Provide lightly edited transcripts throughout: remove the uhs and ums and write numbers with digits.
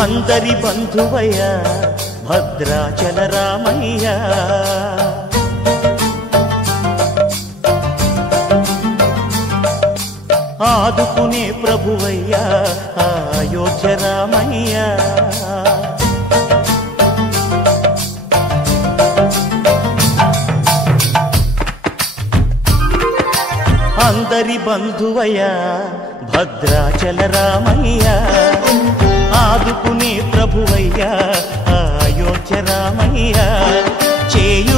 అందరి బంధువయ్య భద్రాచల రామయ్య ఆదుకునే ప్రభువయ్య అయోధ్య రామయ్య అందరి బంధువయ్య భద్రాచల రామయ్య ఆదుకునే ప్రభువయ్య అయోధ్య రామయ్య చేయూతనిచ్చేవాడయ్య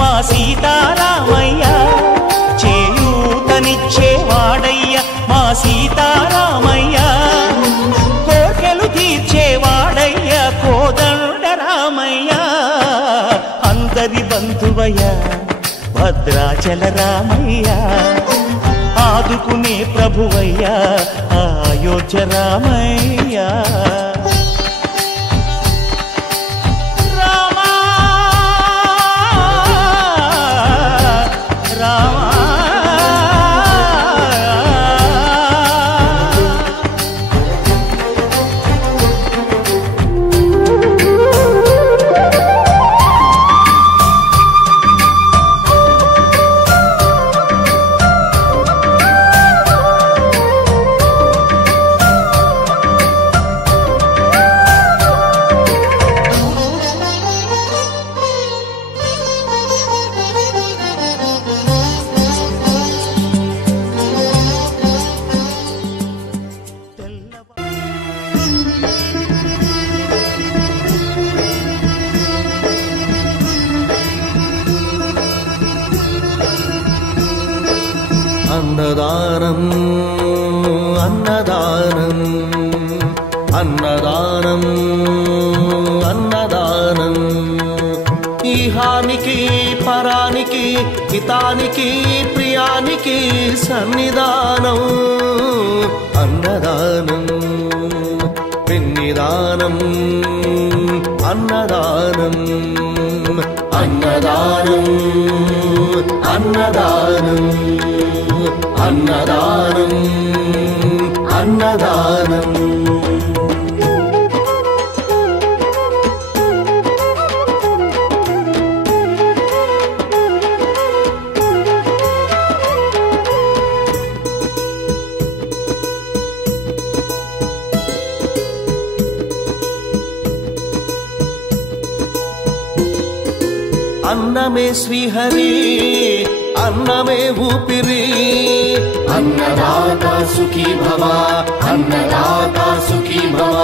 మా సీతారామయ్య చేయూతనిచ్చేవాడయ్య మా సీతారామయ్య కోర్కెలు తీర్చేవాడయ్య కోదండ రామయ్య అందరి బంధువయ్య భద్రాచల రామయ్య ఆదుకునే ప్రభువయ్య అయోధ్య రామయ్య అన్నదానం అన్నదానం అన్నదానం అన్నదానం ఈహానికి పరానికి హితానికి ప్రియానికి సన్నిధానం అన్నదానం పిన్నిదానం అన్నదానం అన్నదానం అన్నదానం అన్నదానం అన్నదానం అన్నమే శ్రీహరి అన్నమే ఊపిరి అన్నదాతా సుఖీ భవ అన్నదాతా సుఖీ భవ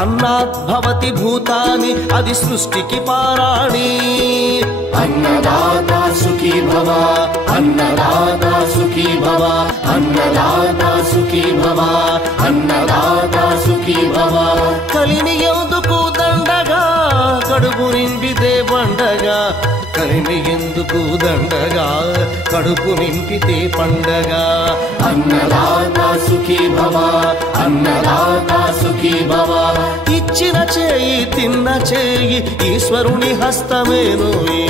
అన్నాత్ భవతి భూతాని అది సృష్టికి పారాణి అన్నదాతా సుఖీ భవ అన్నదాతా సుఖీ భవ అన్నదాతా సుఖీ భవ అన్నదాతా సుఖీ భవ కలిని ఎందుకు దండగా కడుపు నింపితే పండగా కలిని ఎందుకు దండగా కడుపు నింపితే పండగ అన్నదాతా సుఖీ భవ అన్నదాతా సుఖీ భవ ఇచ్చిన చేయి తిన్న చేయి ఈశ్వరుని హస్తమేనోయి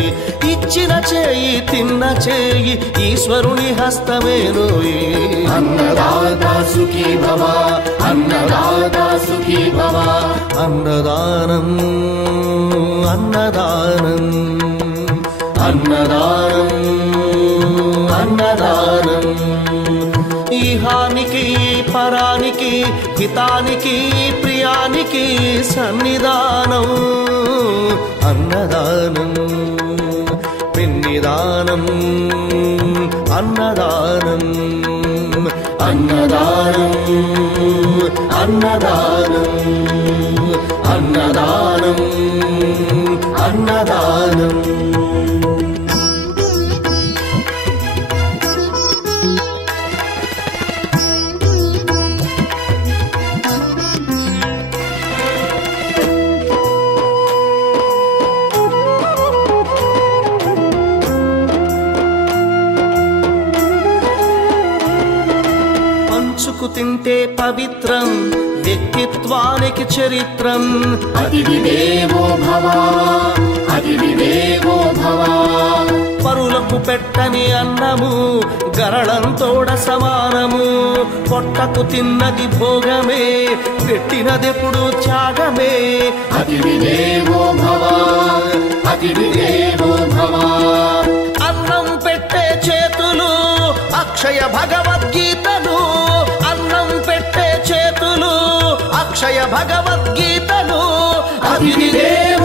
ఇచ్చిన చేయి తిన్న చేయి ఈశ్వరుని హస్తమేనోయి అన్నదాతా సుఖీ భవ అన్నదాతా సుఖీ భవ అన్నదానం అన్నదానం అన్నదానం అన్నదానం ఈహానికి పరానికి హితానికి ప్రియానికి సన్నిధానం అన్నదానం పిన్నిదానం అన్నదానం అన్నదానం అన్నదానం అన్నదానం అన్నదానం పంచుకు తింటే పవిత్రం వ్యక్తిత్వానికి చరిత్రం అతిథి దేవో భవ అతిథి దేవో భవ పరులకు పెట్టని అన్నము గరళంతోడ సమానము పొట్టకు తిన్నది భోగమే, పెట్టినదెప్పుడు త్యాగమే. అతిథి దేవో భవ, అతిథి దేవో భవ. అన్నం పెట్టే చేతులు అక్షయ భగవద్గీతలు, అన్నం పెట్టే చేతులు అక్షయ భగవద్గీతలు. అతిథి దేవో